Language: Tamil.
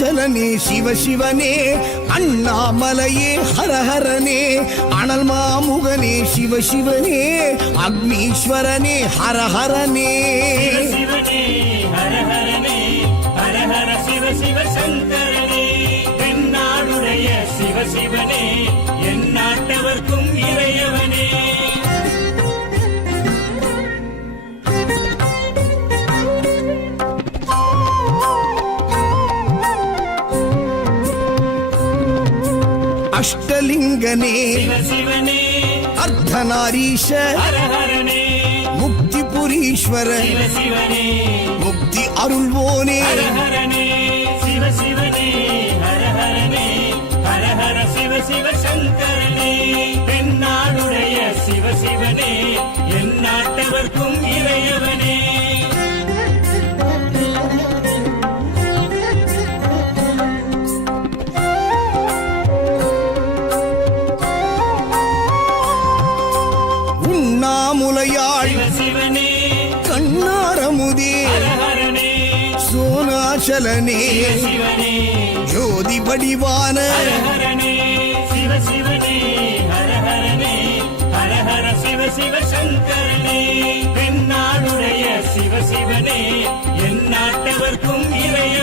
அருணாச்சலனே சிவசிவனே அண்ணாமலையே ஹரஹரனே அனல் மாமுகனே சிவசிவனே அக்னீஸ்வரனே ஹரஹரனே சிவனே ஹரஹரனே ஹரஹர சிவ சிவ சங்கரனே தென்னாடுடைய சிவசிவனே என் நாட்டவர்க்கும் இறையவனே அஷ்டலிங்கனே சிவசிவனே அர்த்தநாரீஷ ஹரஹரனே முக்திபுரீஸ்வர சிவசிவனே முக்தி அருள்வோனே ஹரஹரனே சிவசிவனே ஹரஹரனே ஹரஹர சிவ சிவ சங்கரனே தென்னாடுடைய சிவசிவனே என் நாட்டவர்க்கும் இறையவனே உண்ணாமுலையாள் சிவசிவனே கண்ணாரமுதே ஹரஹரனே சோனாச்சலனே சிவசிவனே ஜோதி வடிவான ஹரஹரனே சிவசிவனே ஹரஹரனே ஹரஹர சிவ சிவ சங்கரனே தென்னாடுடைய சிவசிவனே என் நாட்டவர்க்கும் இறைய